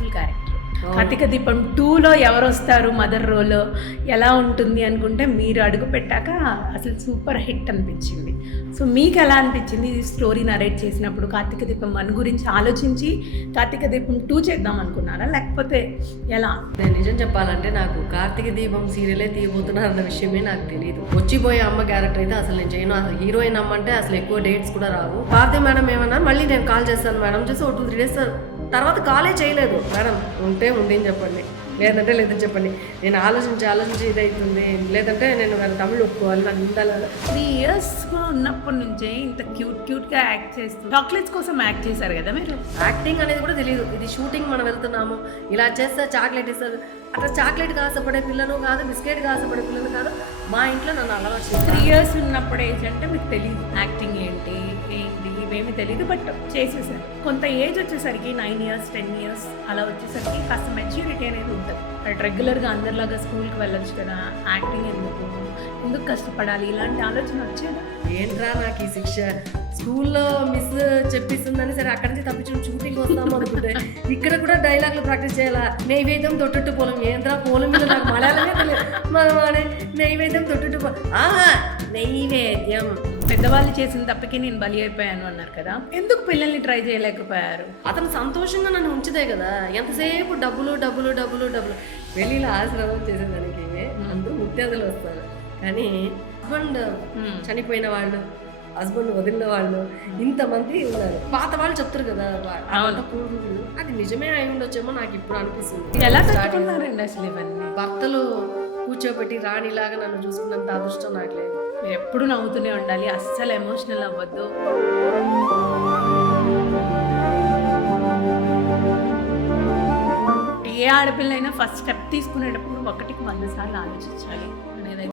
Wonderful character. Karthika దీపం 2లో ఎవరు వస్తారు మదర్ రోల్, ఎలా ఉంటుంది అనుకుంటే మీరు అడుగు పెట్టాక అసలు సూపర్ హిట్ అనిపించింది. సో మీకు ఎలా అనిపించింది ఈ స్టోరీ నరేట్ చేసినప్పుడు? కార్తీక దీపం 1 గురించి ఆలోచించి కార్తీక దీపం 2 చేద్దాం అనుకున్నారా, లేకపోతే ఎలా? నేను నిజం చెప్పాలంటే నాకు కార్తీక దీపం సీరియలే తీయబోతున్నారన్న విషయమే నాకు తెలియదు. వచ్చిపోయే అమ్మ క్యారెక్టర్ అయితే అసలు నేను చేయను. అసలు హీరోయిన్ అమ్మ అంటే అసలు ఎక్కువ డేట్స్ కూడా రావు. భారతి మేడం ఏమన్నా మళ్ళీ నేను కాల్ చేస్తాను మేడం చేసి 2-3 days తర్వాత కాలే చేయలేదు. మేడం ఉంటే ఉండేని చెప్పండి, లేదంటే లేదని చెప్పండి. నేను ఆలోచించి ఇదవుతుంది, లేదంటే నేను తమిళ్ ఒప్పుకోవాలి, నాకు ఉండాలి. 3 years ఉన్నప్పటి నుంచే ఇంత క్యూట్గా యాక్ట్ చేస్తూ చాక్లెట్స్ కోసం యాక్ట్ చేశారు కదా మీరు. యాక్టింగ్ అనేది కూడా తెలియదు. ఇది షూటింగ్, మనం వెళ్తున్నాము, ఇలా చేస్తే చాక్లెట్ ఇస్తారు. అట్లా చాక్లెట్కి ఆశపడే పిల్లను కాదు, బిస్కెట్కి ఆశపడే పిల్లను కాదు. మా ఇంట్లో నన్ను అలవాటు 3 years ఉన్నప్పుడు ఏజ్ అంటే మీకు తెలియదు యాక్టింగ్ ఏంటి ఇవేమీ తెలియదు, బట్ చేసేసారు. కొంత ఏజ్ వచ్చేసరికి 9 years 10 years అలా వచ్చేసరికి కాస్త మెచ్యూరిటీ అనేది ఉంటుంది. బట్ రెగ్యులర్గా అందరిలాగా స్కూల్కి వెళ్ళొచ్చు కదా, యాక్టింగ్ ఎందుకు కష్టపడాలి, ఇలాంటి ఆలోచన వచ్చేదా? ఏంట్రా నాకు ఈ శిక్ష, స్కూల్లో మిస్ చెప్పిస్తుందని సరే అక్కడి నుంచి తప్పించుకుని షూటింగ్ వస్తాము అనుకుంటే ఇక్కడ కూడా డైలాగ్లు ప్రాక్టీస్ చేయాలా? నైవేద్యం తొట్టుట్టు పోలం. ఏంట్రా పోలం మీద నాకు మలయాళమే తెలియదు. మనవాడే నైవేద్యం తొట్టుట్టు నైవేద్యం. పెద్దవాళ్ళు చేసిన తప్పకి నేను బలి అయిపోయాను అన్నారు కదా, ఎందుకు పిల్లల్ని ట్రై చేయలేకపోయారు? అతను సంతోషంగా నన్ను ఉంచుదే కదా, ఎంతసేపు డబ్బులు డబ్బులు డబ్బులు డబ్బులు. వెళ్ళిలో ఆశ్రమం చేసేదానికి అందరూ ముత్యాదులు వస్తారు, కానీ హస్బెండ్ చనిపోయిన వాళ్ళు, హస్బెండ్ వదిలిన వాళ్ళు ఇంతమంది ఉన్నారు. పాత వాళ్ళు చెప్తారు కదా, అది నిజమే అయి ఉండొచ్చేమో నాకు ఇప్పుడు అనిపిస్తుంది. ఎలా తట్టుకున్నారండి అసలు ఇవన్నీ? భర్తలు కూర్చోబెట్టి రాణిలాగా నన్ను చూసుకున్నంత అదృష్టం నాకు లేదు. మీరు ఎప్పుడు నవ్వుతూనే ఉండాలి, అస్సలు ఎమోషనల్ అవ్వద్దు. ఏ ఆడపిల్ల అయినా ఫస్ట్ స్టెప్ తీసుకునేటప్పుడు 100 సార్లు ఆలోచించాలి అనేది